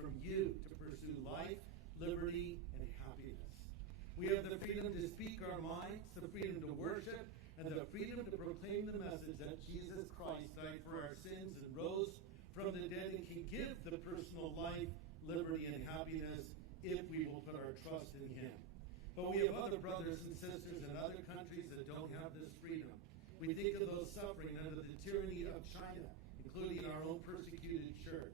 from you to pursue life, liberty, and happiness. We have the freedom to speak our minds, the freedom to worship, and the freedom to proclaim the message that Jesus Christ died for our sins and rose from the dead and can give the personal life, liberty, and happiness if we will put our trust in him. But we have other brothers and sisters in other countries that don't have this freedom. We think of those suffering under the tyranny of China, including our own persecuted church.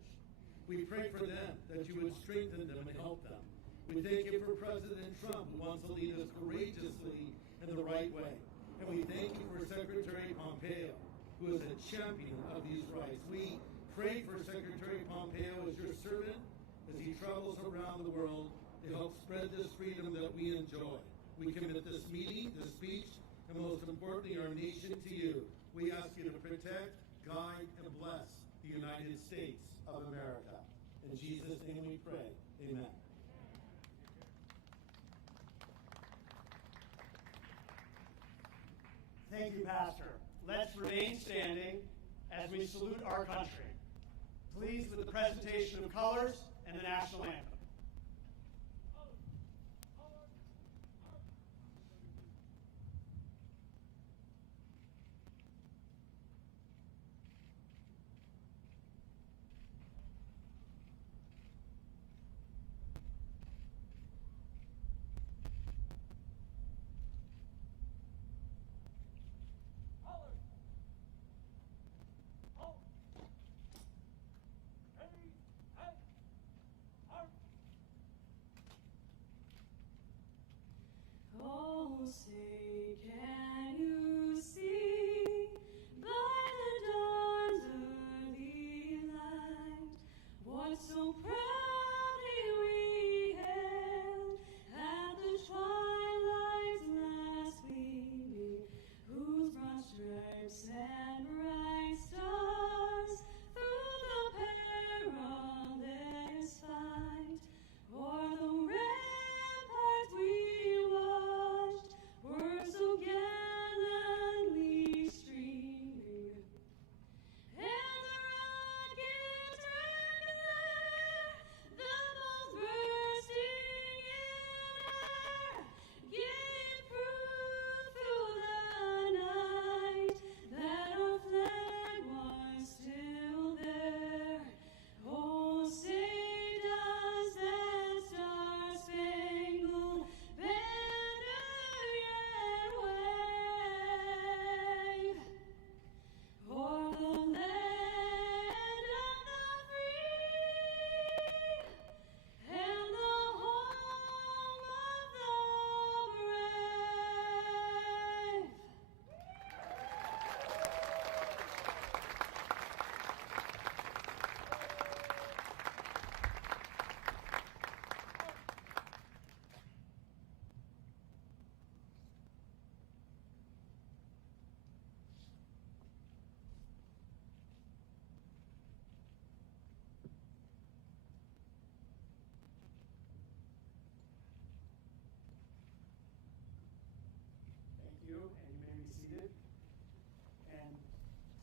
We pray for them, that you would strengthen them and help them. We thank you for President Trump, who wants to lead us courageously in the right way. And we thank you for Secretary Pompeo, who is a champion of these rights. We pray for Secretary Pompeo as your servant as he travels around the world to help spread this freedom that we enjoy. We commit this meeting, this speech, and most importantly, our nation to you. We ask you to protect, guide, and bless the United States of America. In Jesus' name we pray. Amen. Thank you, Pastor. Let's remain standing as we salute our country. Please, with the presentation of colors and the national anthem. Oh, say, can you see by the dawn's early light what so proudly we hailed at the twilight's last gleaming, whose broad stripes and bright stars through the perilous fight o'er the ramparts we watched were so gallantly streaming, and the rockets red glare, the balls bursting in air, gave proof through the night that our flag was still there. Oh, say does that star-spangled banner yet wave o'er the land of the free and the home of the brave? Thank you, and you may be seated. And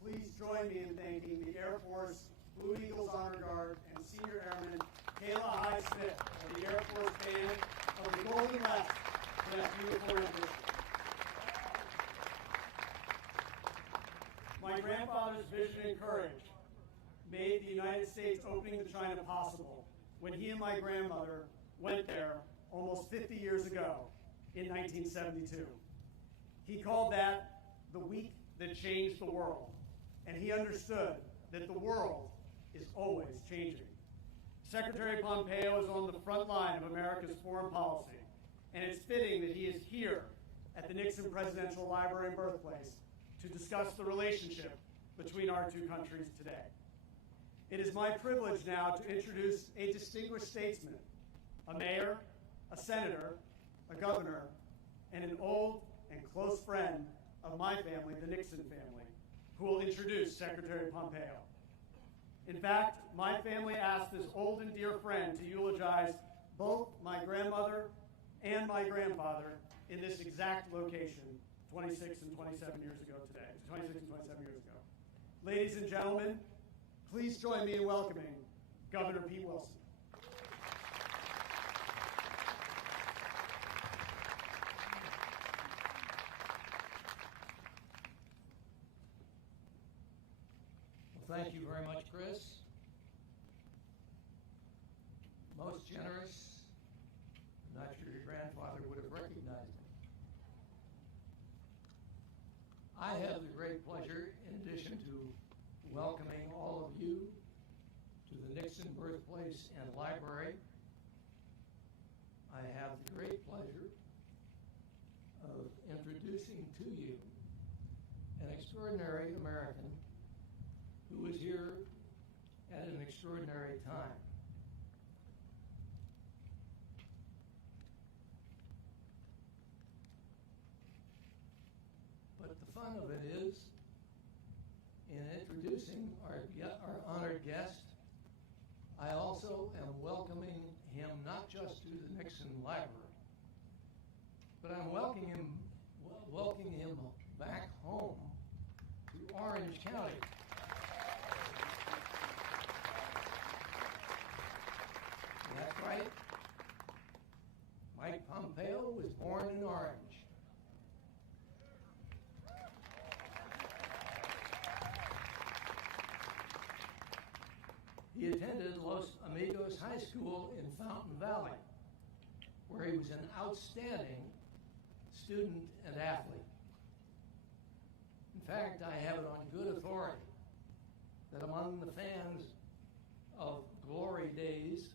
please join me in thanking the Air Force Blue Eagles Honor Guard and Senior Airman Kayla Hyde-Smith of the Air Force Band of the Golden West for that beautiful rendition. My grandfather's vision and courage made the United States opening to China possible when he and my grandmother went there almost 50 years ago in 1972. He called that the week that changed the world, and he understood that the world is always changing. Secretary Pompeo is on the front line of America's foreign policy, and it's fitting that he is here at the Nixon Presidential Library and Birthplace to discuss the relationship between our two countries today. It is my privilege now to introduce a distinguished statesman, a mayor, a senator, a governor, and an old and close friend of my family, the Nixon family, who will introduce Secretary Pompeo. In fact, my family asked this old and dear friend to eulogize both my grandmother and my grandfather in this exact location 26 and 27 years ago today, 26 and 27 years ago. Ladies and gentlemen, please join me in welcoming Governor Pete Wilson. Well, thank you very much, Chris. Most generous. I'm not sure your grandfather would have recognized him. I have the great pleasure, in addition to welcoming all of you to the Nixon Birthplace and Library, I have the great pleasure of introducing to you an extraordinary American who was here at an extraordinary time. But the fun of it is, in introducing our honored guest, I also am welcoming him not just to the Nixon Library, but I'm welcoming him back home to Orange County. That's right. Mike Pompeo was born in Orange. He attended Los Amigos High School in Fountain Valley, where he was an outstanding student and athlete. In fact, I have it on good authority that among the fans of glory days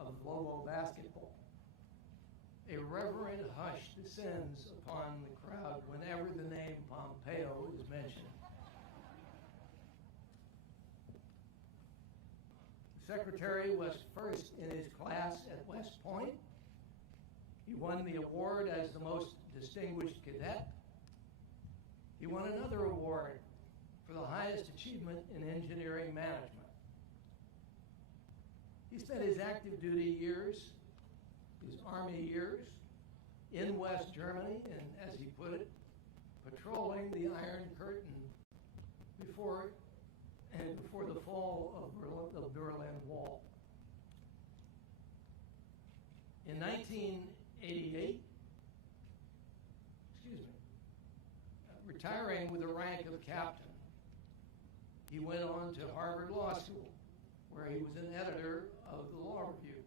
of Lobo basketball, a reverent hush descends upon the crowd whenever the name Pompeo is mentioned. The secretary was first in his class at West Point. He won the award as the most distinguished cadet. He won another award for the highest achievement in engineering management. He spent his active duty years, his Army years, in West Germany, and as he put it, patrolling the Iron Curtain before the fall of the Berlin Wall. In 1988, retiring with the rank of captain, he went on to Harvard Law School, where he was an editor of the Law Review.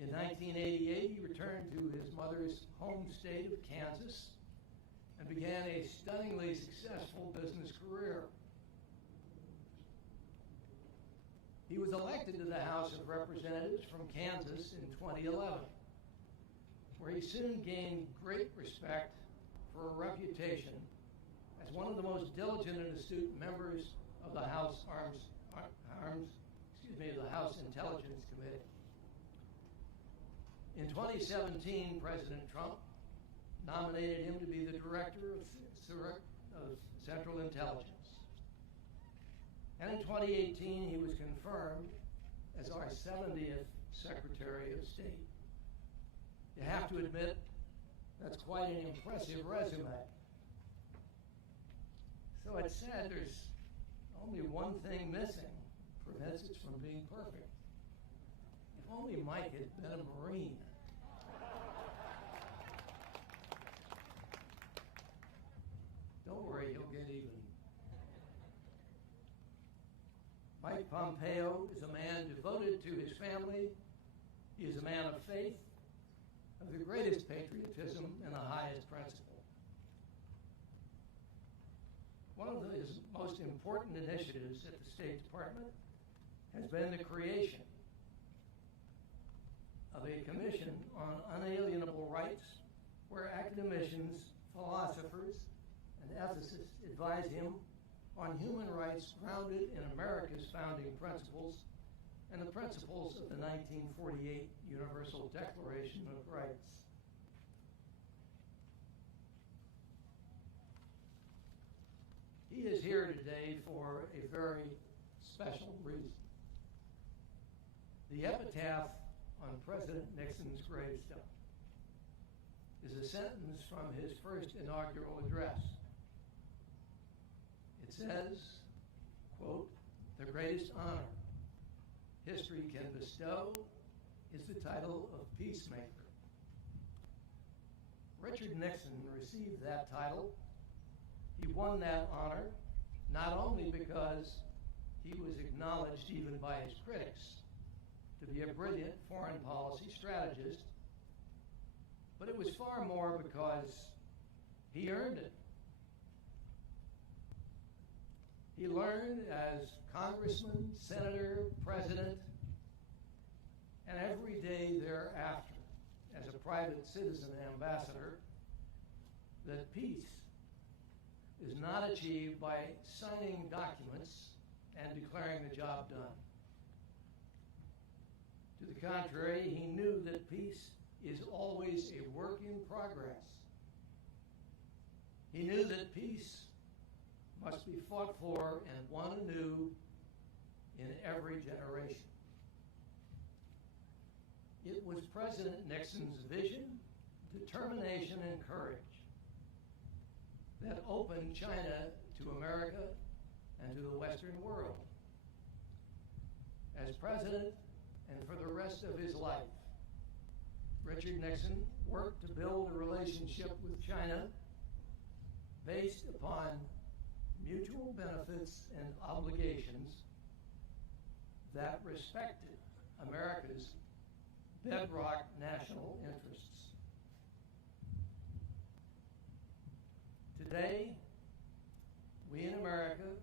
In 1988, he returned to his mother's home state of Kansas and began a stunningly successful business career. He was elected to the House of Representatives from Kansas in 2011, where he soon gained great respect for a reputation as one of the most diligent and astute members of the House the House Intelligence Committee. In 2017, President Trump nominated him to be the director of Central Intelligence. And in 2018, he was confirmed as our 70th Secretary of State. You have to admit, that's quite an impressive resume. So it's sad there's only one thing missing, prevents it from being perfect. If only Mike had been a Marine. Don't worry, he'll get even. Mike Pompeo is a man devoted to his family. He is a man of faith, of the greatest patriotism and the highest principle. One of his most important initiatives at the State Department has been the creation of a commission on unalienable rights, where academicians, philosophers, and ethicists advise him on human rights grounded in America's founding principles and the principles of the 1948 Universal Declaration of Rights. He is here today for a very special reason. The epitaph on President Nixon's gravestone is a sentence from his first inaugural address. It says, quote, "The greatest honor history can bestow is the title of peacemaker. Richard Nixon received that title. He won that honor not only because he was acknowledged even by his critics to be a brilliant foreign policy strategist, but it was far more because he earned it. He learned as congressman, senator, president, and every day thereafter as a private citizen ambassador that peace is not achieved by signing documents and declaring the job done. To the contrary, he knew that peace is always a work in progress. He knew that peace must be fought for and won anew in every generation. It was President Nixon's vision, determination, and courage that opened China to America and to the Western world. As president, and for the rest of his life, Richard Nixon worked to build a relationship with China based upon mutual benefits and obligations that respected America's bedrock national interests. Today, we in America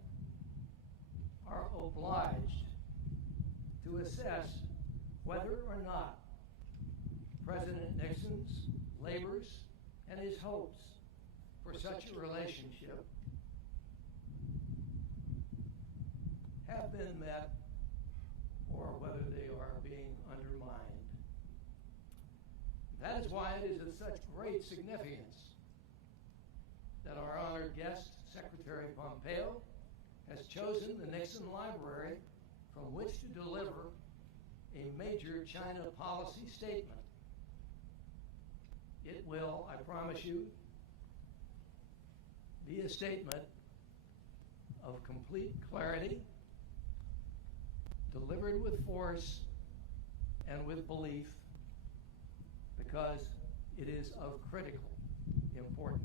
are obliged to assess whether or not President Nixon's labors and his hopes for such a relationship have been met or whether they are being undermined. That is why it is of such great significance that our honored guest, Secretary Pompeo, has chosen the Nixon Library from which to deliver a major China policy statement. It will, I promise you, be a statement of complete clarity, delivered with force and with belief, because it is of critical importance.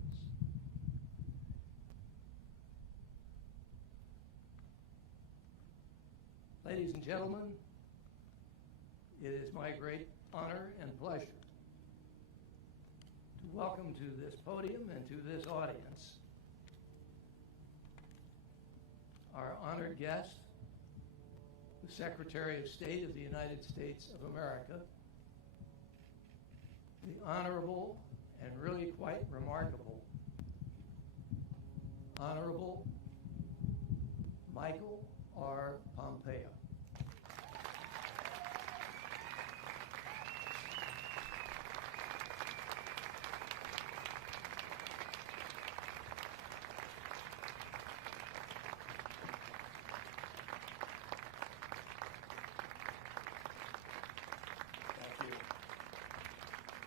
Ladies and gentlemen, it is my great honor and pleasure to welcome to this podium and to this audience our honored guest, the Secretary of State of the United States of America, the Honorable and really quite remarkable Honorable Michael R. Pompeo.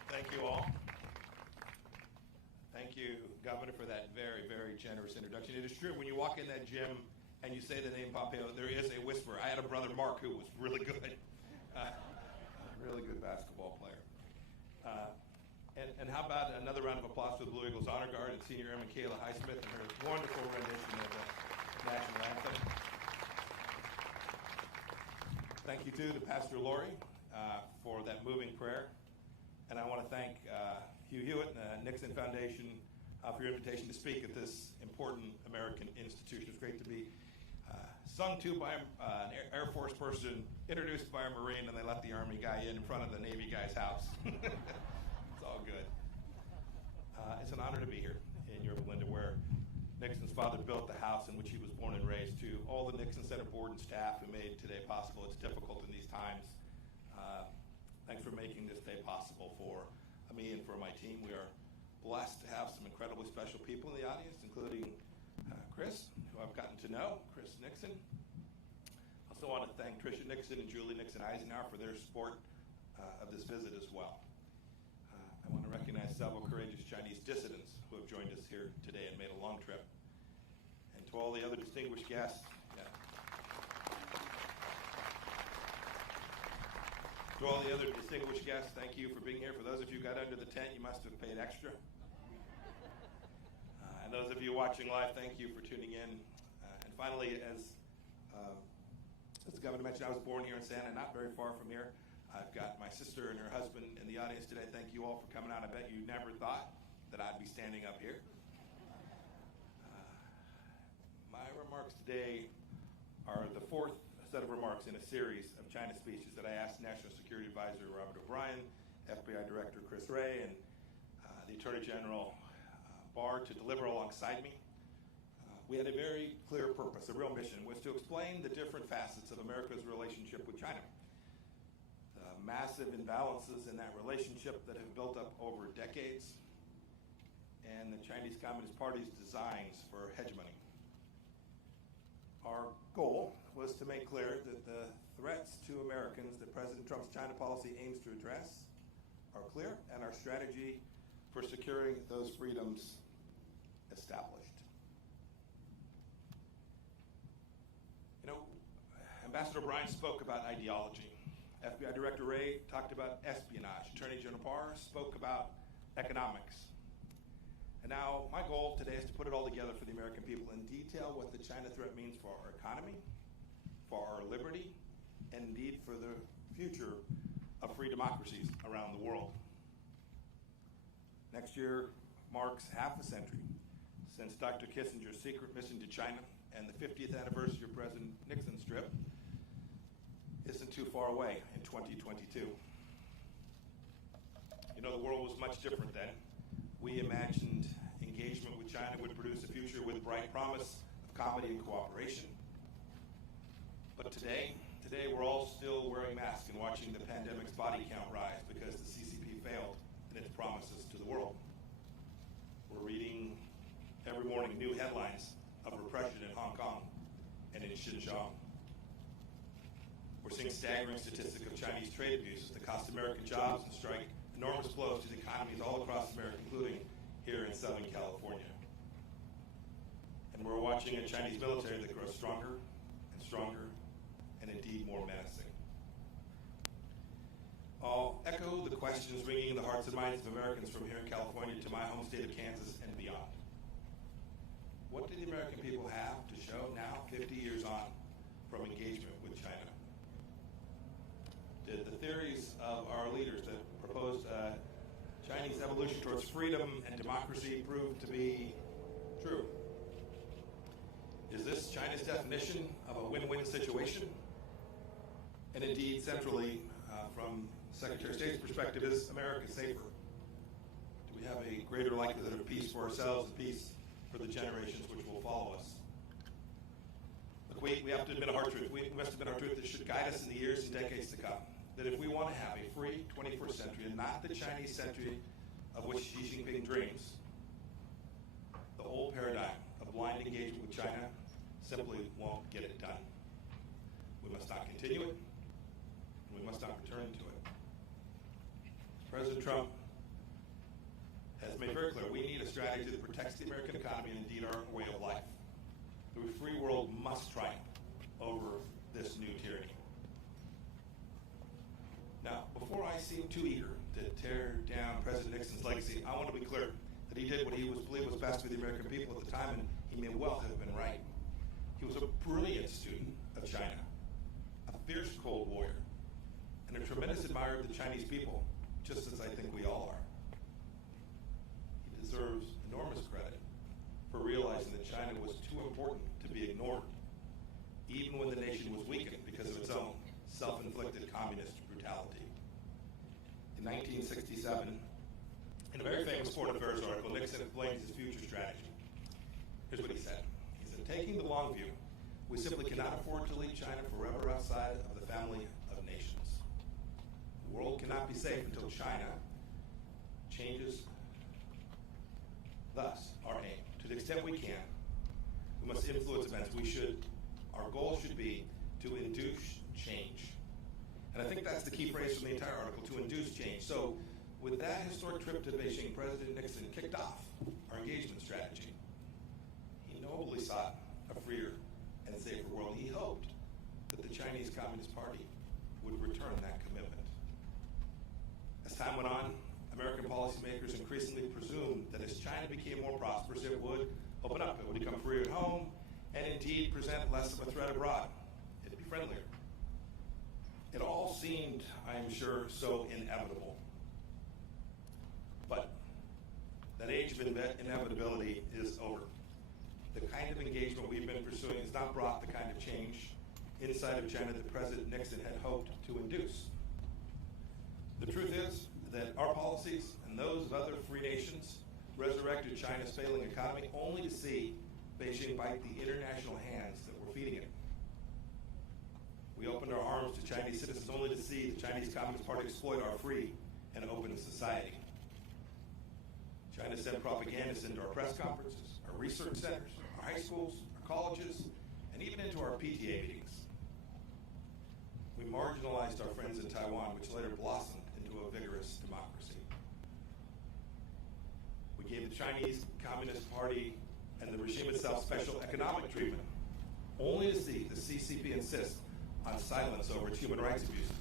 Thank you all. Thank you, Governor, for that very, very generous introduction. It is true, when you walk in that gym and you say the name Pompeo, there is a whisper. I had a brother, Mark, who was really good, really good basketball player. And how about another round of applause to the Blue Eagles Honor Guard and Senior Airman Kayla Highsmith and her wonderful rendition of the national anthem. Thank you, too, to Pastor Lori for that moving prayer. And I want to thank Hugh Hewitt and the Nixon Foundation for your invitation to speak at this important American institution. It's great to be sung to by an Air Force person, introduced by a Marine, and they let the Army guy in front of the Navy guy's house. It's all good. It's an honor to be here in Yorba Linda, where Nixon's father built the house in which he was born and raised. To all the Nixon Center board and staff who made today possible. It's difficult in these times. Thanks for making this day possible for me and for my team. We are blessed to have some incredibly special people in the audience, including Chris, who I've gotten to know, Chris Nixon. Also want to thank Tricia Nixon and Julie Nixon Eisenhower for their support of this visit as well. I want to recognize several courageous Chinese dissidents who have joined us here today and made a long trip. And to all the other distinguished guests, To all the other distinguished guests, thank you for being here. For those of you who got under the tent, you must have paid extra. And those of you watching live, thank you for tuning in. And finally, as the governor mentioned, I was born here in Santa, not very far from here. I've got my sister and her husband in the audience today. Thank you all for coming out. I bet you never thought that I'd be standing up here. My remarks today are the fourth set of remarks in a series of China speeches that I asked National Security Advisor Robert O'Brien, FBI Director Chris Wray, and the Attorney General Barr to deliver alongside me. We had a very clear purpose, a real mission, was to explain the different facets of America's relationship with China. The massive imbalances in that relationship that have built up over decades, and the Chinese Communist Party's designs for hegemony. Our goal was to make clear that the threats to Americans that President Trump's China policy aims to address are clear, and our strategy for securing those freedoms established. You know, Ambassador O'Brien spoke about ideology. FBI Director Wray talked about espionage. Attorney General Barr spoke about economics. And now my goal today is to put it all together for the American people and detail what the China threat means for our economy, for our liberty, and indeed for the future of free democracies around the world. Next year marks half a century since Dr. Kissinger's secret mission to China, and the 50th anniversary of President Nixon's trip isn't too far away in 2022. You know, the world was much different then. We imagined engagement with China would produce a future with bright promise of comedy and cooperation. But today we're all still wearing masks and watching the pandemic's body count rise because the CCP failed in its promises to the world. We're reading every morning new headlines of repression in Hong Kong and in Xinjiang. We're seeing staggering statistics of Chinese trade abuses that cost American jobs and strike enormous blows to the economies all across America, including here in Southern California. And we're watching a Chinese military that grows stronger and stronger and indeed more menacing. I'll echo the questions ringing in the hearts and minds of Americans from here in California to my home state of Kansas and beyond. What do the American people have to show now, 50 years on, from engagement with China? Did the theories of our leaders that proposed Chinese evolution towards freedom and democracy prove to be true? Is this China's definition of a win-win situation? And indeed, centrally, from Secretary of State's perspective, is America safer? Do we have a greater likelihood of peace for ourselves and peace for the generations which will follow us? Look, we have to admit a hard truth. We must admit our truth that should guide us in the years and decades to come. That if we want to have a free 21st century and not the Chinese century of which Xi Jinping dreams, the old paradigm of blind engagement with China simply won't get it done. We must not continue it, and we must not return to it. President Trump has made very clear we need a strategy that protects the American economy and indeed our way of life. The free world must triumph over this new tyranny. Now, before I seem too eager to tear down President Nixon's legacy, I want to be clear that he did what he believed was best for the American people at the time, and he may well have been right. He was a brilliant student of China, a fierce Cold Warrior, and a tremendous admirer of the Chinese people, just as I think we all are. He deserves enormous credit for realizing that China was too important to be ignored, even when the nation was weakened because of its own self-inflicted communist brutality. In 1967, in a very famous Foreign Affairs article, Nixon explains his future strategy. Here's what he said. He said, taking the long view, we simply cannot afford to leave China forever outside of the family of nations. The world cannot be safe until China changes. Thus, our aim, to the extent we can, we must influence events. Our goal should be to induce change. And I think that's the key phrase from the entire article, to induce change. So with that historic trip to Beijing, President Nixon kicked off our engagement strategy. He nobly sought a freer and safer world. He hoped that the Chinese Communist Party would return that commitment. As time went on, American policymakers increasingly presumed that as China became more prosperous, it would open up, it would become freer at home, and indeed present less of a threat abroad. It'd be friendlier. It all seemed, I am sure, so inevitable. But that age of inevitability is over. The kind of engagement we've been pursuing has not brought the kind of change inside of China that President Nixon had hoped to induce. The truth is that our policies and those of other free nations resurrected China's failing economy only to see Beijing bite the international hands that were feeding it. We opened our arms to Chinese citizens only to see the Chinese Communist Party exploit our free and open society. China sent propagandists into our press conferences, our research centers, our high schools, our colleges, and even into our PTA meetings. We marginalized our friends in Taiwan, which later blossomed into a vigorous democracy. We gave the Chinese Communist Party and the regime itself special economic treatment, only to see the CCP insist on silence over its human rights abuses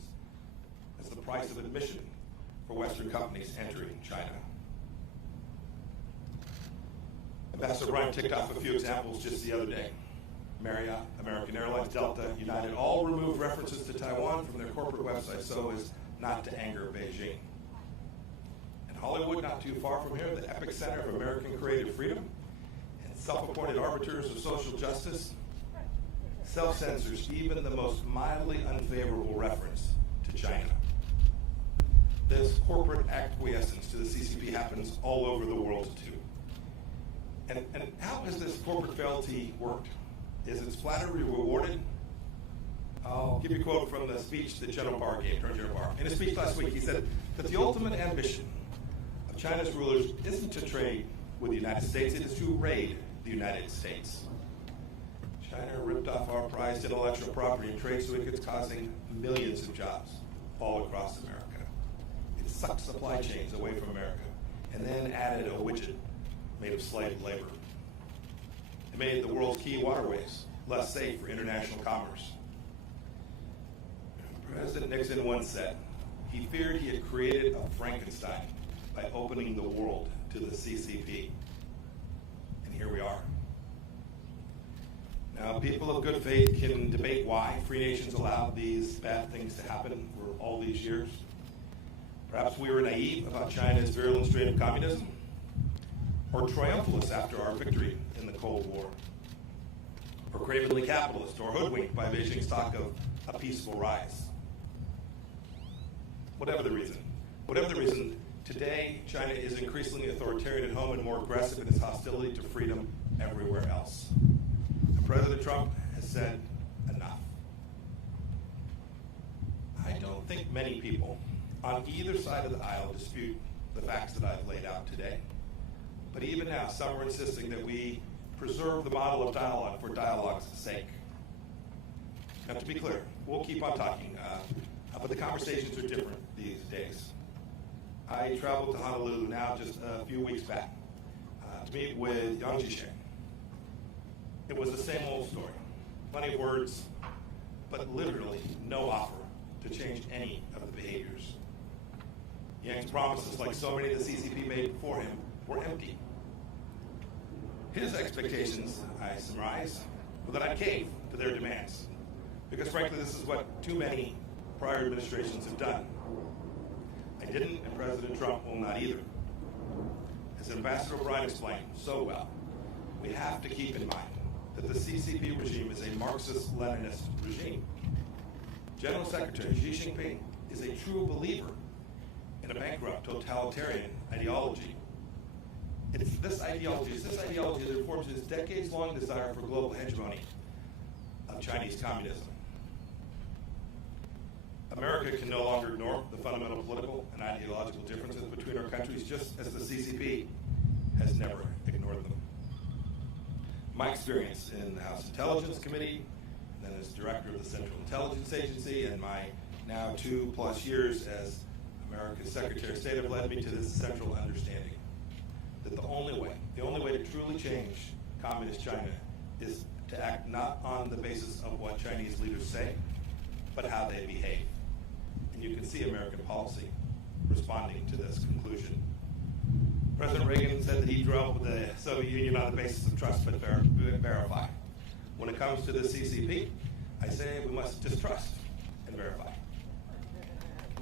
as the price of admission for Western companies entering China. Ambassador Bryan ticked off a few examples just the other day. Marriott, American Airlines, Delta, United all removed references to Taiwan from their corporate websites so as not to anger Beijing. And Hollywood, not too far from here, the epicenter of American creative freedom and self-appointed arbiters of social justice, self-censors even the most mildly unfavorable reference to China. This corporate acquiescence to the CCP happens all over the world too. And how has this corporate fealty worked? Is its flattery rewarded? I'll give you a quote from the speech that General Barr gave, Attorney General Barr. In a speech last week, he said that the ultimate ambition of China's rulers isn't to trade with the United States, it is to raid the United States. China ripped off our prized intellectual property and trade secrets, causing millions of jobs all across America. It sucked supply chains away from America and then added a widget made of slave labor. It made the world's key waterways less safe for international commerce. President Nixon once said he feared he had created a Frankenstein by opening the world to the CCP. And here we are. Now, people of good faith can debate why free nations allowed these bad things to happen for all these years. Perhaps we were naive about China's virulent strain of communism, or triumphalist after our victory in the Cold War, or cravenly capitalist, or hoodwinked by Beijing's talk of a peaceful rise. Whatever the reason, today China is increasingly authoritarian at home and more aggressive in its hostility to freedom everywhere else. And President Trump has said enough. I don't think many people on either side of the aisle dispute the facts that I've laid out today. But even now, some are insisting that we preserve the model of dialogue for dialogue's sake. Now, to be clear, we'll keep on talking, but the conversations are different these days. I traveled to Honolulu now just a few weeks back to meet with Yang Jisheng. It was the same old story. Plenty of words, but literally no offer to change any of the behaviors. Yang's promises, like so many the CCP made before him, were empty. His expectations, I surmise, were that I'd cave to their demands, because frankly this is what too many prior administrations have done. I didn't, and President Trump will not either. As Ambassador O'Brien explained so well, we have to keep in mind that the CCP regime is a Marxist-Leninist regime. General Secretary Xi Jinping is a true believer in a bankrupt totalitarian ideology. It's this ideology that informs his decades-long desire for global hegemony of Chinese communism. America can no longer ignore the fundamental political and ideological differences between our countries, just as the CCP has never ignored them. My experience in the House Intelligence Committee, then as director of the Central Intelligence Agency, and my now 2+ years as America's Secretary of State have led me to this central understanding that the only way to truly change communist China is to act not on the basis of what Chinese leaders say, but how they behave. And you can see American policy responding to this conclusion. President Reagan said that he drew up with the Soviet Union on the basis of trust but verify. When it comes to the CCP, I say we must distrust and verify.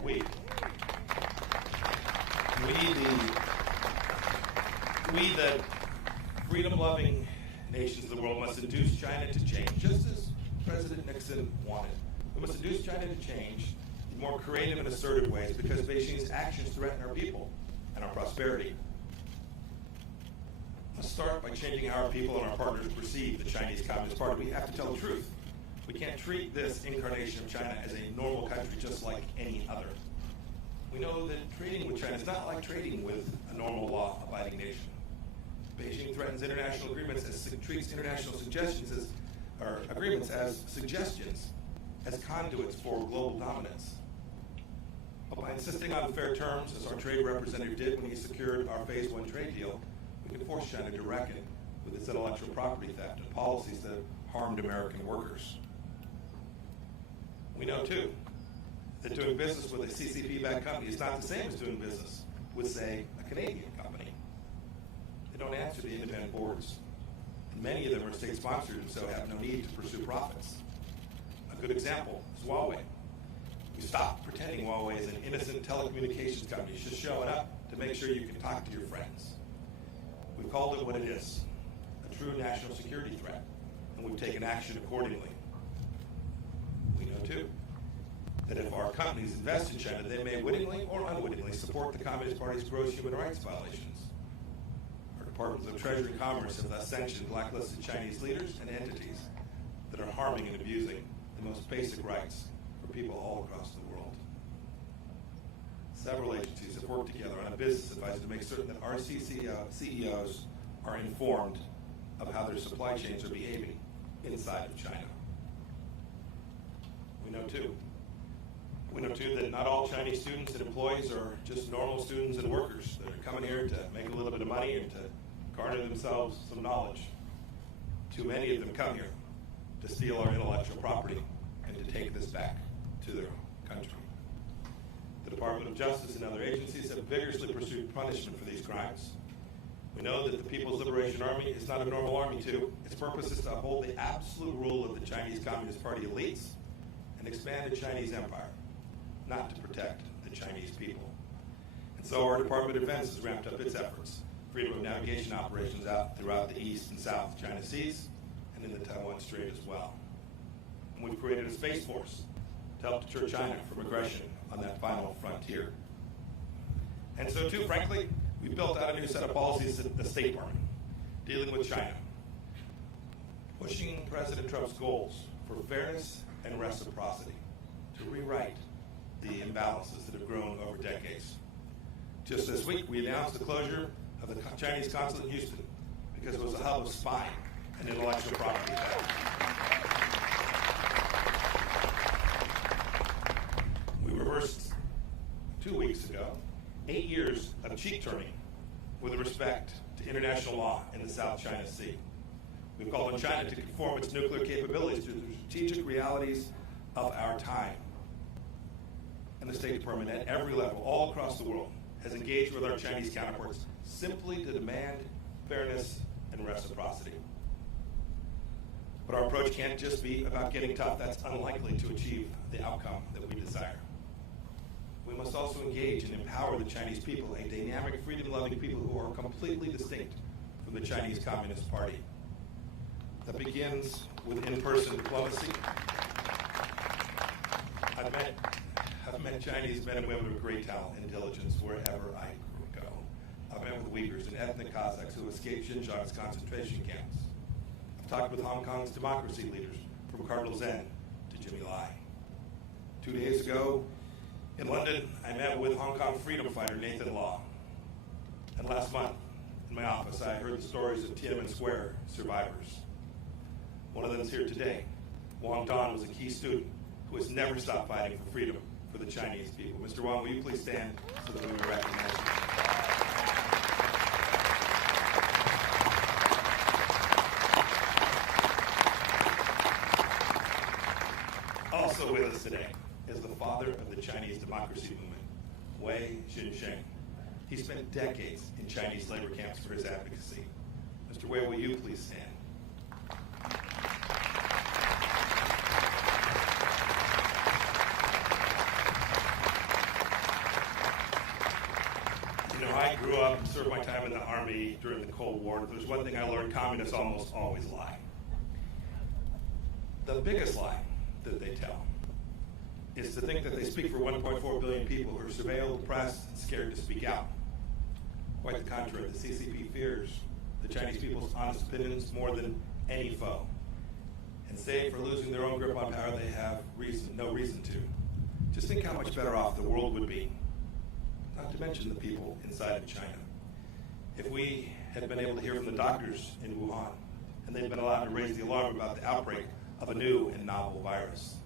We, the freedom-loving nations of the world, must induce China to change, just as President Nixon wanted. We must induce China to change in more creative and assertive ways because Beijing's actions threaten our people and our prosperity. Let's start by changing how our people and our partners perceive the Chinese Communist Party. We have to tell the truth. We can't treat this incarnation of China as a normal country just like any other. We know that trading with China is not like trading with a normal law-abiding nation. Beijing threatens international agreements treats international agreements as suggestions, as conduits for global dominance. But by insisting on fair terms, as our trade representative did when he secured our Phase 1 trade deal, we can force China to reckon with its intellectual property theft and policies that harmed American workers. We know, too, that doing business with a CCP-backed company is not the same as doing business with, say, a Canadian company. They don't answer the independent boards. And many of them are state-sponsored and so have no need to pursue profits. A good example is Huawei. We stopped pretending Huawei is an innocent telecommunications company, just showing up to make sure you can talk to your friends. We've called it what it is, a true national security threat, and we've taken action accordingly. We know, too, that if our companies invest in China, they may wittingly or unwittingly support the Communist Party's gross human rights violations. Our Departments of Treasury and Commerce have thus sanctioned blacklisted Chinese leaders and entities that are harming and abusing the most basic rights for people all across the world. Several agencies have worked together on a business advisor to make certain that our CEOs are informed of how their supply chains are behaving inside of China. We know, too, that not all Chinese students and employees are just normal students and workers that are coming here to make a little bit of money and to garner themselves some knowledge. Too many of them come here to steal our intellectual property and to take this back to their country. The Department of Justice and other agencies have vigorously pursued punishment for these crimes. We know that the People's Liberation Army is not a normal army, too. Its purpose is to uphold the absolute rule of the Chinese Communist Party elites and expand the Chinese empire, not to protect the Chinese people. And so our Department of Defense has ramped up its efforts, freedom of navigation operations out throughout the East and South China Seas and in the Taiwan Strait as well. And we've created a Space Force to help deter China from aggression on that final frontier. And so, too, frankly, we've built out a new set of policies at the State Department dealing with China, pushing President Trump's goals for fairness and reciprocity to rewrite the imbalances that have grown over decades. Just this week, we announced the closure of the Chinese consulate in Houston because it was a hub of spying and intellectual property theft. We reversed 2 weeks ago 8 years of cheek turning with respect to international law in the South China Sea. We've called on China to conform its nuclear capabilities to the strategic realities of our time. And the State Department at every level, all across the world, has engaged with our Chinese counterparts simply to demand fairness and reciprocity. But our approach can't just be about getting tough. That's unlikely to achieve the outcome that we desire. We must also engage and empower the Chinese people, a dynamic, freedom-loving people who are completely distinct from the Chinese Communist Party. That begins with in-person diplomacy. I've met Chinese men and women of great talent and diligence wherever I go. I've met with Uyghurs and ethnic Kazakhs who escaped Xinjiang's concentration camps. I've talked with Hong Kong's democracy leaders, from Cardinal Zen to Jimmy Lai. 2 days ago, in London, I met with Hong Kong freedom fighter Nathan Law. And last month, in my office, I heard the stories of Tiananmen Square survivors. One of them is here today. Wang Dan was a key student who has never stopped fighting for freedom for the Chinese people. Mr. Wang, will you please stand so that we may recognize you? Also with us today is the father of the Chinese democracy movement, Wei Jinsheng. He spent decades in Chinese labor camps for his advocacy. Mr. Wei, will you please stand? You know, I grew up and served my time in the Army during the Cold War. If there's one thing I learned, communists almost always lie. The biggest lie that they tell is to think that they speak for 1.4 billion people who are surveilled, oppressed, and scared to speak out. Quite the contrary, the CCP fears the Chinese people's honest opinions more than any foe. And save for losing their own grip on power, they have no reason to. Just think how much better off the world would be, not to mention the people inside of China, if we had been able to hear from the doctors in Wuhan, and they'd been allowed to raise the alarm about the outbreak of a new and novel virus.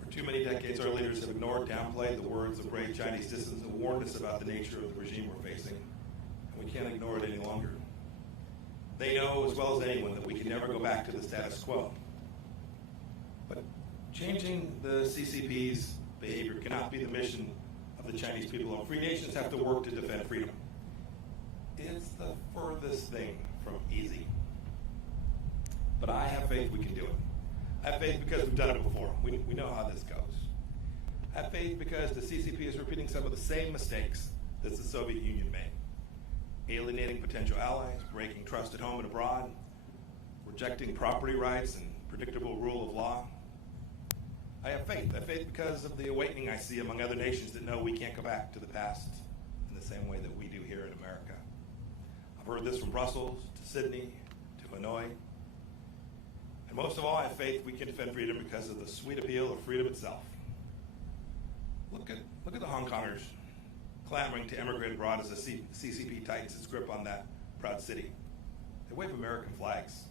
For too many decades, our leaders have ignored, downplayed the words of brave Chinese dissidents and warned us about the nature of the regime we're facing, and we can't ignore it any longer. They know as well as anyone that we can never go back to the status quo. But changing the CCP's behavior cannot be the mission of the Chinese people. Free nations have to work to defend freedom. It's the furthest thing from easy. But I have faith we can do it. I have faith because we've done it before. We know how this goes. I have faith because the CCP is repeating some of the same mistakes that the Soviet Union made. Alienating potential allies, breaking trust at home and abroad, rejecting property rights and predictable rule of law. I have faith. I have faith because of the awakening I see among other nations that know we can't go back to the past in the same way that we do here in America. I've heard this from Brussels to Sydney to Hanoi. And most of all, I have faith we can defend freedom because of the sweet appeal of freedom itself. Look at the Hong Kongers clamoring to emigrate abroad as the CCP tightens its grip on that proud city. They wave American flags.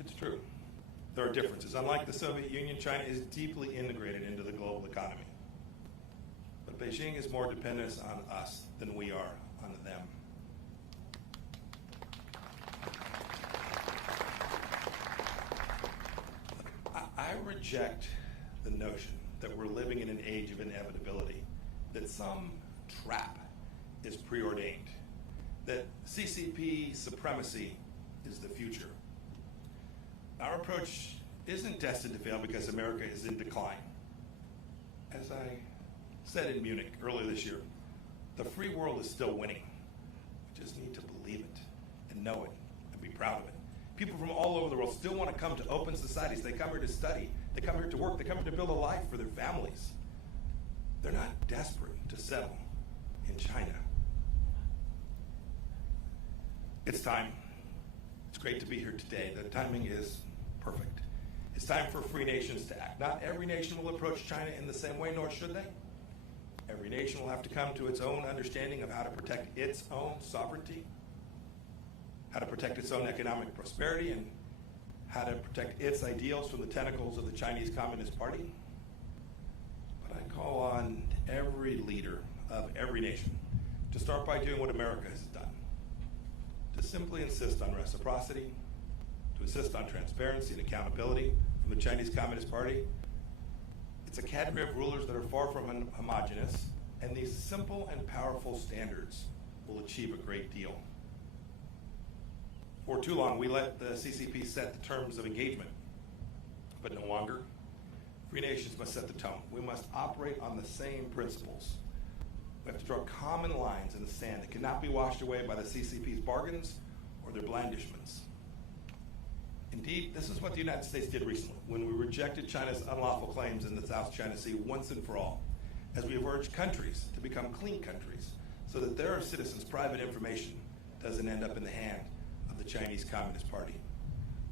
It's true. There are differences. Unlike the Soviet Union, China is deeply integrated into the global economy. But Beijing is more dependent on us than we are on them. I reject the notion that we're living in an age of inevitability, that some trap is preordained, that CCP supremacy is the future. Our approach isn't destined to fail because America is in decline. As I said in Munich earlier this year, the free world is still winning. We just need to believe it and know it and be proud of it. People from all over the world still want to come to open societies. They come here to study. They come here to work. They come here to build a life for their families. They're not desperate to settle in China. It's time. It's great to be here today. The timing is perfect. It's time for free nations to act. Not every nation will approach China in the same way, nor should they. Every nation will have to come to its own understanding of how to protect its own sovereignty, how to protect its own economic prosperity, and how to protect its ideals from the tentacles of the Chinese Communist Party. But I call on every leader of every nation to start by doing what America has done, to simply insist on reciprocity, to insist on transparency and accountability from the Chinese Communist Party. It's a cadre of rulers that are far from homogenous, and these simple and powerful standards will achieve a great deal. For too long, we let the CCP set the terms of engagement, but no longer. Free nations must set the tone. We must operate on the same principles. We have to draw common lines in the sand that cannot be washed away by the CCP's bargains or their blandishments. Indeed, this is what the United States did recently when we rejected China's unlawful claims in the South China Sea once and for all, as we have urged countries to become clean countries so that their citizens' private information doesn't end up in the hand of the Chinese Communist Party.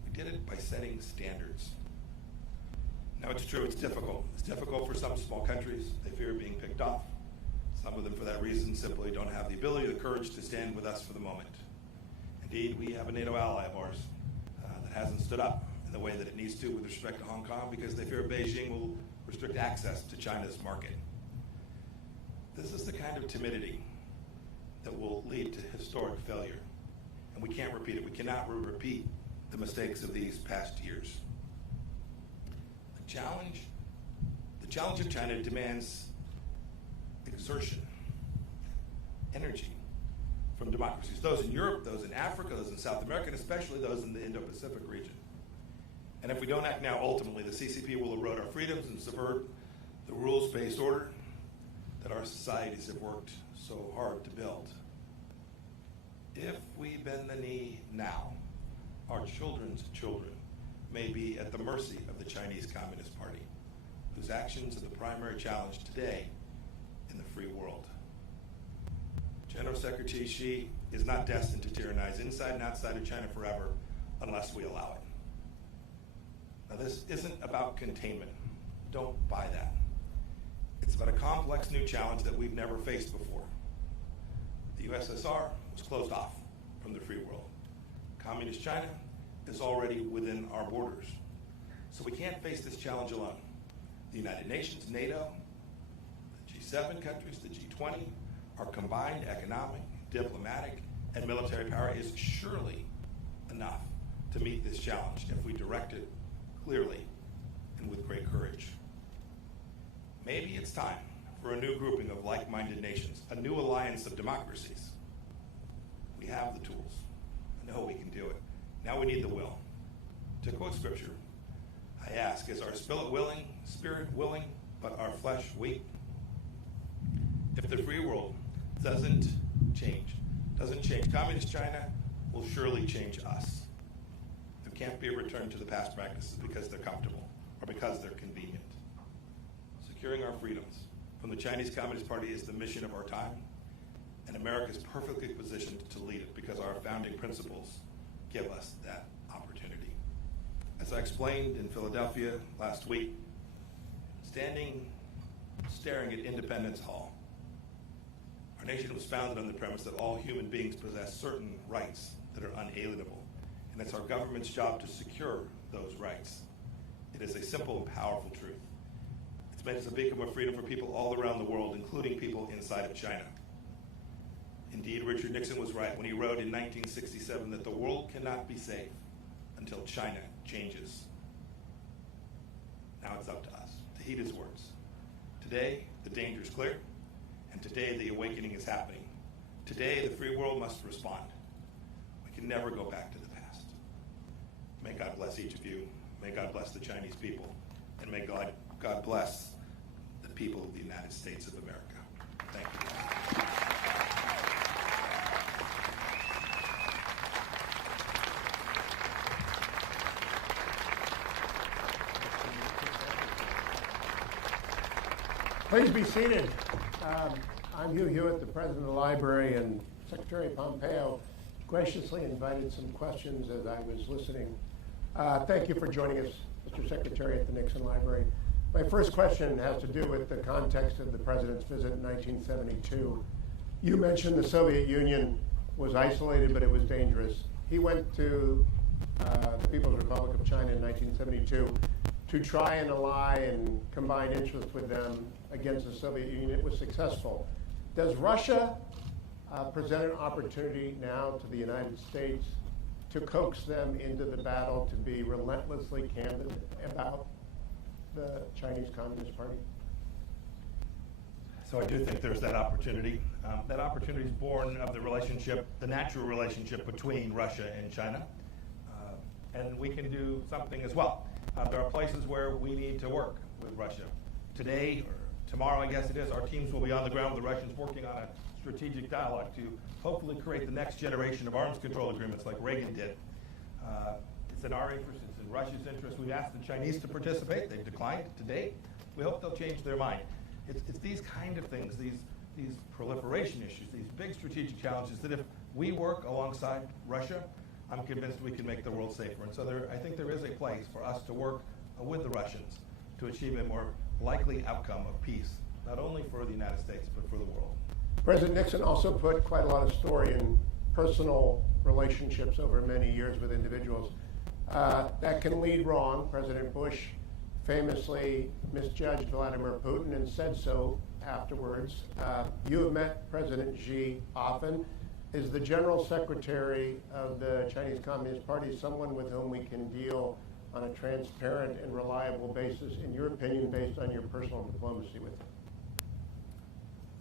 We did it by setting standards. Now, it's true, it's difficult. It's difficult for some small countries. They fear being picked off. Some of them, for that reason, simply don't have the ability or the courage to stand with us for the moment. Indeed, we have a NATO ally of ours that hasn't stood up in the way that it needs to with respect to Hong Kong because they fear Beijing will restrict access to China's market. This is the kind of timidity that will lead to historic failure. And we can't repeat it. We cannot repeat the mistakes of these past years. The challenge of China demands exertion, energy from democracies, those in Europe, those in Africa, those in South America, and especially those in the Indo-Pacific region. And if we don't act now, ultimately, the CCP will erode our freedoms and subvert the rules-based order that our societies have worked so hard to build. If we bend the knee now, our children's children may be at the mercy of the Chinese Communist Party, whose actions are the primary challenge today in the free world. General Secretary Xi is not destined to tyrannize inside and outside of China forever unless we allow it. Now, this isn't about containment. Don't buy that. It's about a complex new challenge that we've never faced before. The USSR was closed off from the free world. Communist China is already within our borders. So we can't face this challenge alone. The United Nations, NATO, the G7 countries, the G20, our combined economic, diplomatic, and military power is surely enough to meet this challenge if we direct it clearly and with great courage. Maybe it's time for a new grouping of like-minded nations, a new alliance of democracies. We have the tools. I know we can do it. Now we need the will. To quote scripture, I ask, is our spirit willing, but our flesh weak? If the free world doesn't change, Communist China will surely change us. There can't be a return to the past practices because they're comfortable or because they're convenient. Securing our freedoms from the Chinese Communist Party is the mission of our time, and America is perfectly positioned to lead it because our founding principles give us that opportunity. As I explained in Philadelphia last week, staring at Independence Hall, our nation was founded on the premise that all human beings possess certain rights that are unalienable, and it's our government's job to secure those rights. It is a simple and powerful truth. It's made us a beacon of freedom for people all around the world, including people inside of China. Indeed, Richard Nixon was right when he wrote in 1967 that the world cannot be safe until China changes. Now it's up to us to heed his words. Today, the danger is clear, and today the awakening is happening. Today, the free world must respond. We can never go back to the past. May God bless each of you. May God bless the Chinese people. And may God bless the people of the United States of America. Thank you. Please be seated. I'm Hugh Hewitt, the president of the library, and Secretary Pompeo graciously invited some questions as I was listening. Thank you for joining us, Mr. Secretary, at the Nixon Library. My first question has to do with the context of the president's visit in 1972. You mentioned the Soviet Union was isolated, but it was dangerous. He went to the People's Republic of China in 1972 to try and ally and combine interests with them against the Soviet Union. It was successful. Does Russia present an opportunity now to the United States to coax them into the battle to be relentlessly candid about the Chinese Communist Party? So I do think there's that opportunity. That opportunity is born of the relationship, the natural relationship between Russia and China. And we can do something as well. There are places where we need to work with Russia. Today, or tomorrow, I guess it is, our teams will be on the ground with the Russians working on a strategic dialogue to hopefully create the next generation of arms control agreements like Reagan did. It's in our interest, it's in Russia's interest. We've asked the Chinese to participate. They've declined to date. We hope they'll change their mind. It's these kind of things, these proliferation issues, these big strategic challenges that if we work alongside Russia, I'm convinced we can make the world safer. And so I think there is a place for us to work with the Russians to achieve a more likely outcome of peace, not only for the United States, but for the world. President Nixon also put quite a lot of story in personal relationships over many years with individuals. That can lead wrong. President Bush famously misjudged Vladimir Putin and said so afterwards. You have met President Xi often. Is the General Secretary of the Chinese Communist Party someone with whom we can deal on a transparent and reliable basis, in your opinion, based on your personal diplomacy with him?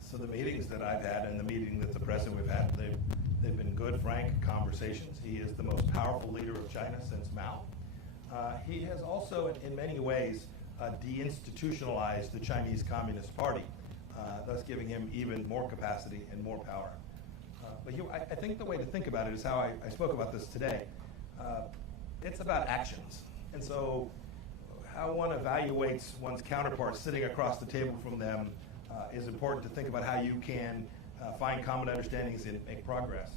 So the meetings that I've had and the meeting that the president we've had, they've been good, frank conversations. He is the most powerful leader of China since Mao. He has also, in many ways, deinstitutionalized the Chinese Communist Party, thus giving him even more capacity and more power. But I think the way to think about it is how I spoke about this today. It's about actions. And so how one evaluates one's counterparts sitting across the table from them is important to think about how you can find common understandings and make progress.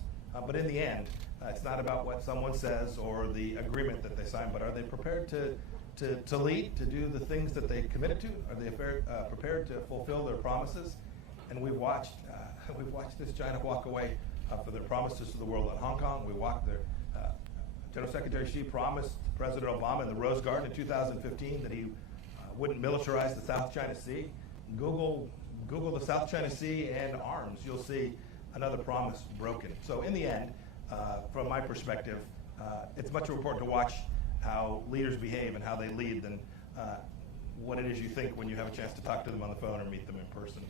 But in the end, it's not about what someone says or the agreement that they sign, but are they prepared to lead, to do the things that they committed to? Are they prepared to fulfill their promises? And we've watched this China walk away for their promises to the world on Hong Kong. We watched their General Secretary Xi promised President Obama in the Rose Garden in 2015 that he wouldn't militarize the South China Sea. Google the South China Sea and arms. You'll see another promise broken. So in the end, from my perspective, it's much more important to watch how leaders behave and how they lead than what it is you think when you have a chance to talk to them on the phone or meet them in person.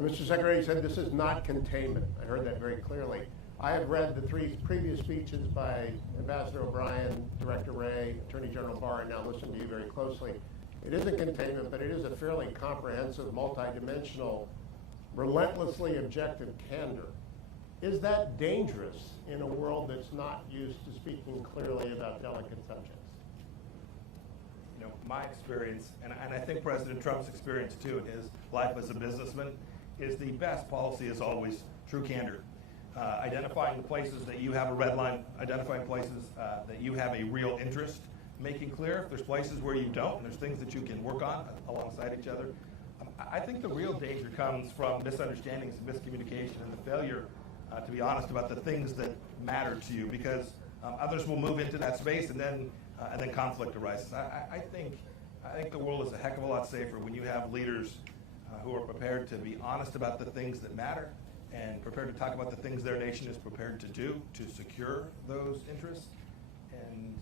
Mr. Secretary, you said this is not containment. I heard that very clearly. I have read the 3 previous speeches by Ambassador O'Brien, Director Wray, Attorney General Barr, and now listen to you very closely. It isn't containment, but it is a fairly comprehensive, multidimensional, relentlessly objective candor. Is that dangerous in a world that's not used to speaking clearly about delicate subjects? You know, my experience, and I think President Trump's experience too in his life as a businessman, is the best policy is always true candor. Identifying the places that you have a red line, identifying places that you have a real interest, making clear if there's places where you don't, and there's things that you can work on alongside each other. I think the real danger comes from misunderstandings and miscommunication and the failure to be honest about the things that matter to you, because others will move into that space and then conflict arises. I think the world is a heck of a lot safer when you have leaders who are prepared to be honest about the things that matter and prepared to talk about the things their nation is prepared to do to secure those interests. And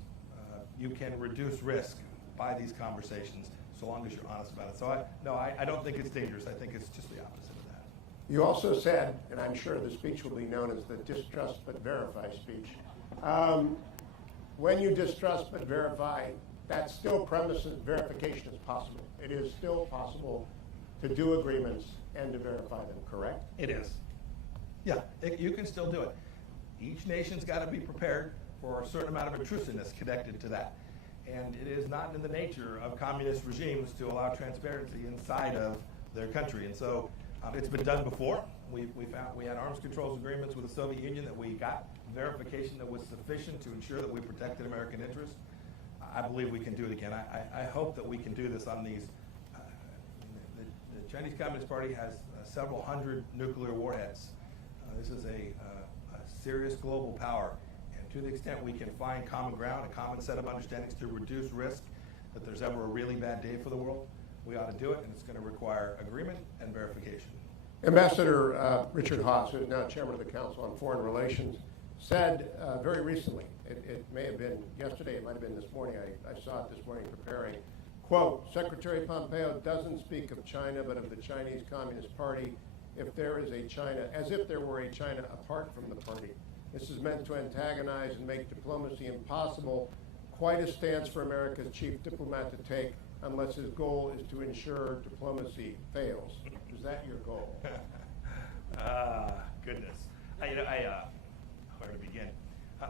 you can reduce risk by these conversations so long as you're honest about it. So I don't think it's dangerous. I think it's just the opposite of that. You also said, and I'm sure the speech will be known as the distrust but verify speech. When you distrust but verify, that still premises verification is possible. It is still possible to do agreements and to verify them, correct? It is. Yeah, you can still do it. Each nation's got to be prepared for a certain amount of intrusiveness connected to that. And it is not in the nature of communist regimes to allow transparency inside of their country. And so it's been done before. We had arms controls agreements with the Soviet Union that we got verification that was sufficient to ensure that we protected American interests. I believe we can do it again. I hope that we can do this on these. The Chinese Communist Party has several hundred nuclear warheads. This is a serious global power. And to the extent we can find common ground, a common set of understandings to reduce risk that there's ever a really bad day for the world, we ought to do it, and it's going to require agreement and verification. Ambassador Richard Haass, who is now chairman of the Council on Foreign Relations, said very recently, it may have been yesterday, it might have been this morning, I saw it this morning preparing, quote, Secretary Pompeo doesn't speak of China, but of the Chinese Communist Party if there is a China, as if there were a China apart from the party. This is meant to antagonize and make diplomacy impossible, quite a stance for America's chief diplomat to take unless his goal is to ensure diplomacy fails. Is that your goal? Goodness. Where to begin?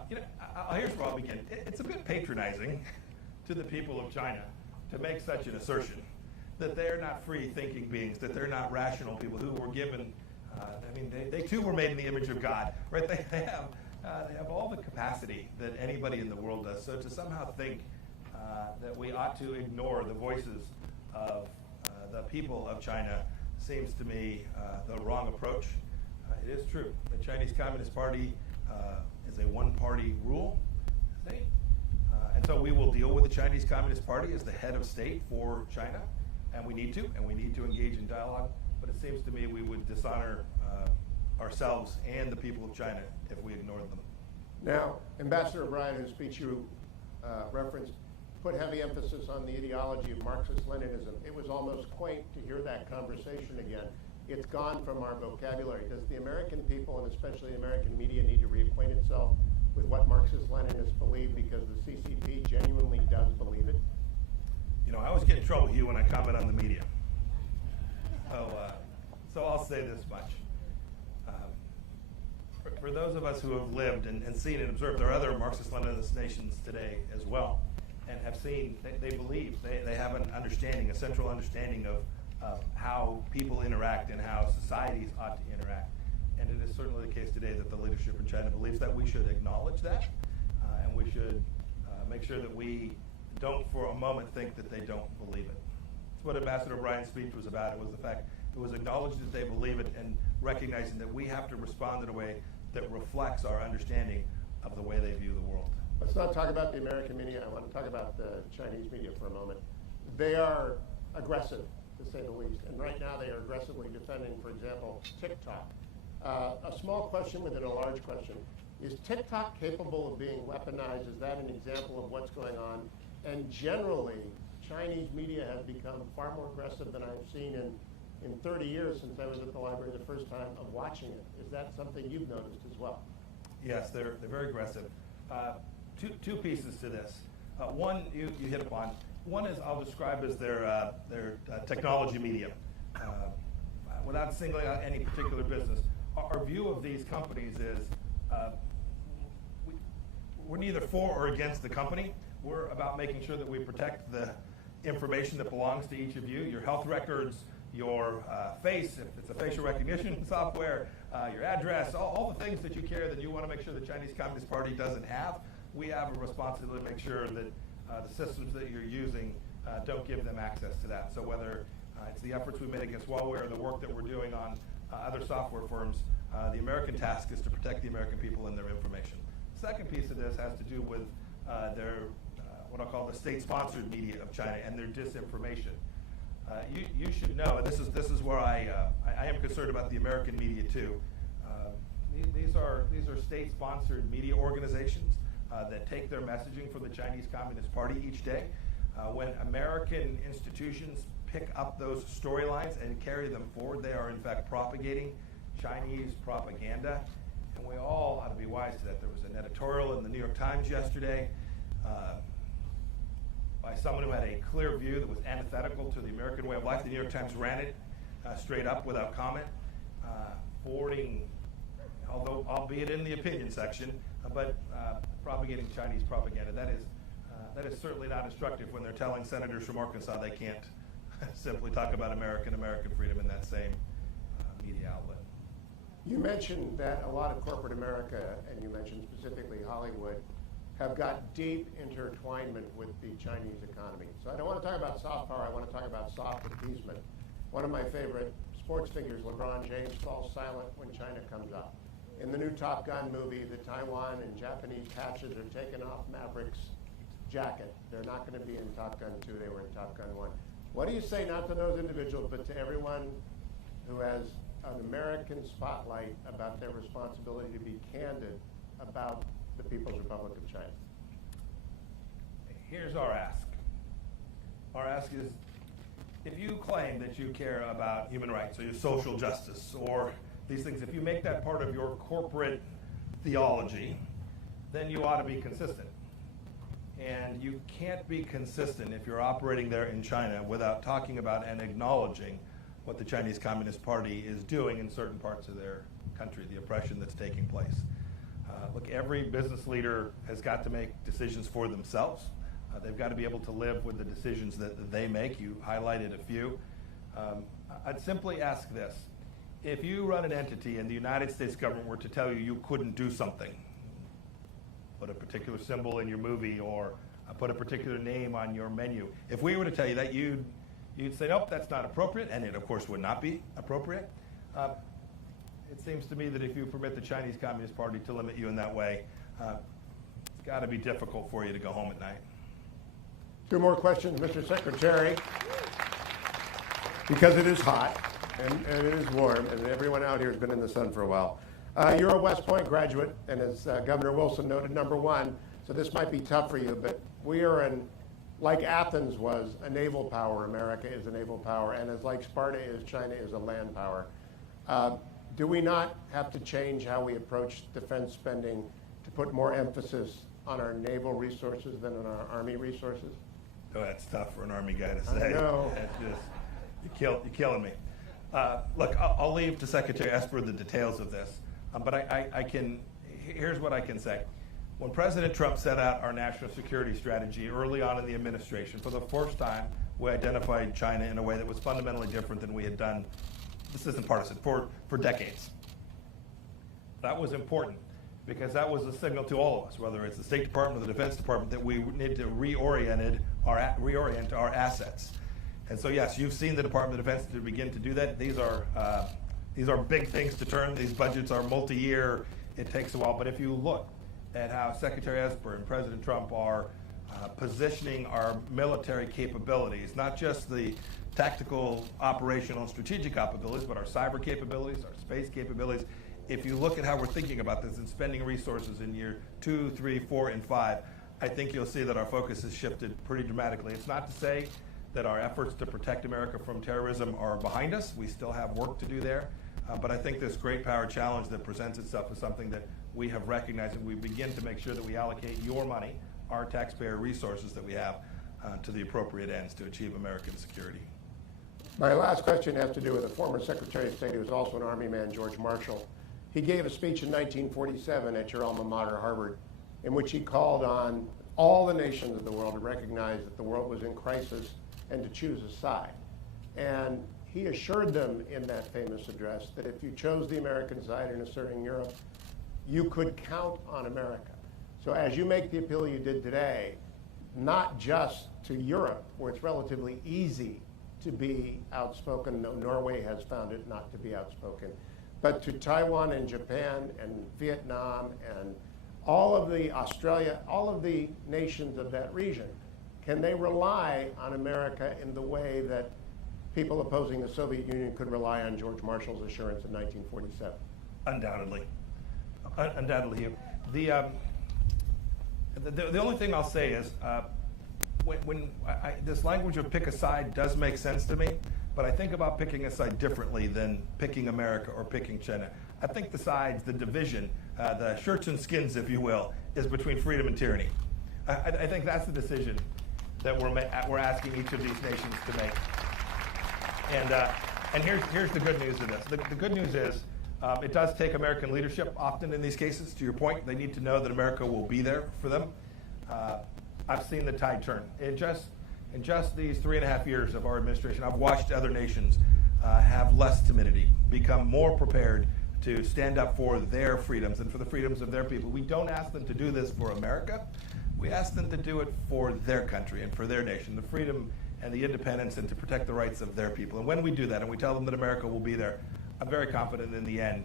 Here's where I'll begin. It's a bit patronizing to the people of China to make such an assertion that they're not free-thinking beings, that they're not rational people who were given. They too were made in the image of God, right? They have all the capacity that anybody in the world does. So to somehow think that we ought to ignore the voices of the people of China seems to me the wrong approach. It is true. The Chinese Communist Party is a one-party rule state. And so we will deal with the Chinese Communist Party as the head of state for China, and we need to engage in dialogue. But it seems to me we would dishonor ourselves and the people of China if we ignored them. Now, Ambassador O'Brien, in a speech you referenced, put heavy emphasis on the ideology of Marxist-Leninism. It was almost quaint to hear that conversation again. it's gone from our vocabulary. Does the American people, and especially the American media, need to reacquaint itself with what Marxist-Leninists believe, because the CCP genuinely does believe it? You know, I always get in trouble, Hugh, when I comment on the media. So I'll say this much. For those of us who have lived and seen and observed, there are other Marxist-Leninist nations today as well, and have seen, they believe, they have an understanding, a central understanding of how people interact and how societies ought to interact. And it is certainly the case today that the leadership in China believes that. We should acknowledge that, and we should make sure that we don't for a moment think that they don't believe it. That's what Ambassador O'Brien's speech was about. It was the fact, it was acknowledging that they believe it and recognizing that we have to respond in a way that reflects our understanding of the way they view the world. Let's not talk about the American media. I want to talk about the Chinese media for a moment. They are aggressive, to say the least. And right now they are aggressively defending, for example, TikTok. A small question within a large question. Is TikTok capable of being weaponized? Is that an example of what's going on? And generally, Chinese media has become far more aggressive than I've seen in 30 years since I was at the library the first time of watching it. Is that something you've noticed as well? Yes, they're very aggressive. Two pieces to this. One you hit upon. One is I'll describe as their technology media. Without singling out any particular business, our view of these companies is we're neither for or against the company. We're about making sure that we protect the information that belongs to each of you, your health records, your face, if it's a facial recognition software, your address, all the things that you carry that you want to make sure the Chinese Communist Party doesn't have. We have a responsibility to make sure that the systems that you're using don't give them access to that. So whether it's the efforts we made against Huawei or the work that we're doing on other software firms, the American task is to protect the American people and their information. Second piece of this has to do with their what I'll call the state-sponsored media of China and their disinformation. You should know, and this is where I am concerned about the American media too. These are state-sponsored media organizations that take their messaging from the Chinese Communist Party each day. When American institutions pick up those storylines and carry them forward, they are in fact propagating Chinese propaganda, and we all ought to be wise to that. There was an editorial in the New York Times yesterday by someone who had a clear view that was antithetical to the American way of life. The New York Times ran it straight up without comment, forwarding, although albeit in the opinion section, but propagating Chinese propaganda. That is certainly not instructive when they're telling senators from Arkansas they can't simply talk about American freedom in that same media outlet. You mentioned that a lot of corporate America, and you mentioned specifically Hollywood, have got deep intertwinement with the Chinese economy. So I don't want to talk about soft power, I want to talk about soft appeasement. One of my favorite sports figures, LeBron James, falls silent when China comes up. In the new Top Gun movie, the Taiwan and Japanese patches are taken off Maverick's jacket. They're not going to be in Top Gun 2, they were in Top Gun 1. What do you say, not to those individuals, but to everyone who has an American spotlight about their responsibility to be candid about the People's Republic of China? Here's our ask. Our ask is, if you claim that you care about human rights or your social justice or these things, if you make that part of your corporate theology, then you ought to be consistent. And you can't be consistent if you're operating there in China without talking about and acknowledging what the Chinese Communist Party is doing in certain parts of their country, the oppression that's taking place. Look, every business leader has got to make decisions for themselves. They've got to be able to live with the decisions that they make. You highlighted a few. I'd simply ask this. If you run an entity and the United States government were to tell you you couldn't do something, put a particular symbol in your movie or put a particular name on your menu, if we were to tell you that, you'd say, nope, that's not appropriate, and it, of course, would not be appropriate. It seems to me that if you permit the Chinese Communist Party to limit you in that way, it's got to be difficult for you to go home at night. Two more questions, Mr. Secretary. Because it is hot and it is warm, and everyone out here has been in the sun for a while. You're a West Point graduate, and as Governor Wilson noted, #1, so this might be tough for you, but we are in, like Athens was a naval power, America is a naval power, and as like Sparta is, China is a land power. Do we not have to change how we approach defense spending to put more emphasis on our naval resources than on our Army resources? Oh, that's tough for an Army guy to say. I know. That's just, you're killing me. Look, I'll leave to Secretary Esper the details of this, but I can, here's what I can say. When President Trump set out our national security strategy early on in the administration, for the first time, we identified China in a way that was fundamentally different than we had done, this isn't partisan, for decades. That was important because that was a signal to all of us, whether it's the State Department or the Defense Department, that we need to reorient our assets. And so, yes, you've seen the Department of Defense to begin to do that. These are big things to turn. These budgets are multi-year. It takes a while. But if you look at how Secretary Esper and President Trump are positioning our military capabilities, not just the tactical, operational, and strategic capabilities, but our cyber capabilities, our space capabilities. If you look at how we're thinking about this and spending resources in year 2, 3, 4, and 5, I think you'll see that our focus has shifted pretty dramatically. It's not to say that our efforts to protect America from terrorism are behind us. We still have work to do there. But I think this great power challenge that presents itself is something that we have recognized, and we begin to make sure that we allocate your money, our taxpayer resources that we have, to the appropriate ends to achieve American security. My last question has to do with the former Secretary of State, who was also an Army man, George Marshall. He gave a speech in 1947 at your alma mater, Harvard, in which he called on all the nations of the world to recognize that the world was in crisis and to choose a side. And he assured them in that famous address that if you chose the American side in asserting Europe, you could count on America. So as you make the appeal you did today, not just to Europe, where it's relatively easy to be outspoken, no, Norway has found it not to be outspoken, but to Taiwan and Japan and Vietnam and all of the Australia, all of the nations of that region, can they rely on America in the way that people opposing the Soviet Union could rely on George Marshall's assurance in 1947? Undoubtedly. Undoubtedly. The only thing I'll say is, this language of pick a side does make sense to me, but I think about picking a side differently than picking America or picking China. I think the sides, the division, the shirts and skins, if you will, is between freedom and tyranny. I think that's the decision that we're asking each of these nations to make. And here's the good news of this. The good news is it does take American leadership often in these cases. To your point, they need to know that America will be there for them. I've seen the tide turn. In just these 3.5 years of our administration, I've watched other nations have less timidity, become more prepared to stand up for their freedoms and for the freedoms of their people. We don't ask them to do this for America. We ask them to do it for their country and for their nation, the freedom and the independence, and to protect the rights of their people. And when we do that and we tell them that America will be there, I'm very confident in the end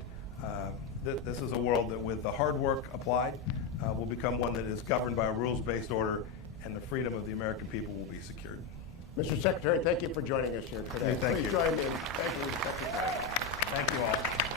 this is a world that, with the hard work applied, will become one that is governed by a rules-based order, and the freedom of the American people will be secured. Mr. Secretary, thank you for joining us here today. Thank you. Please join me in thanking the Secretary. Thank you all.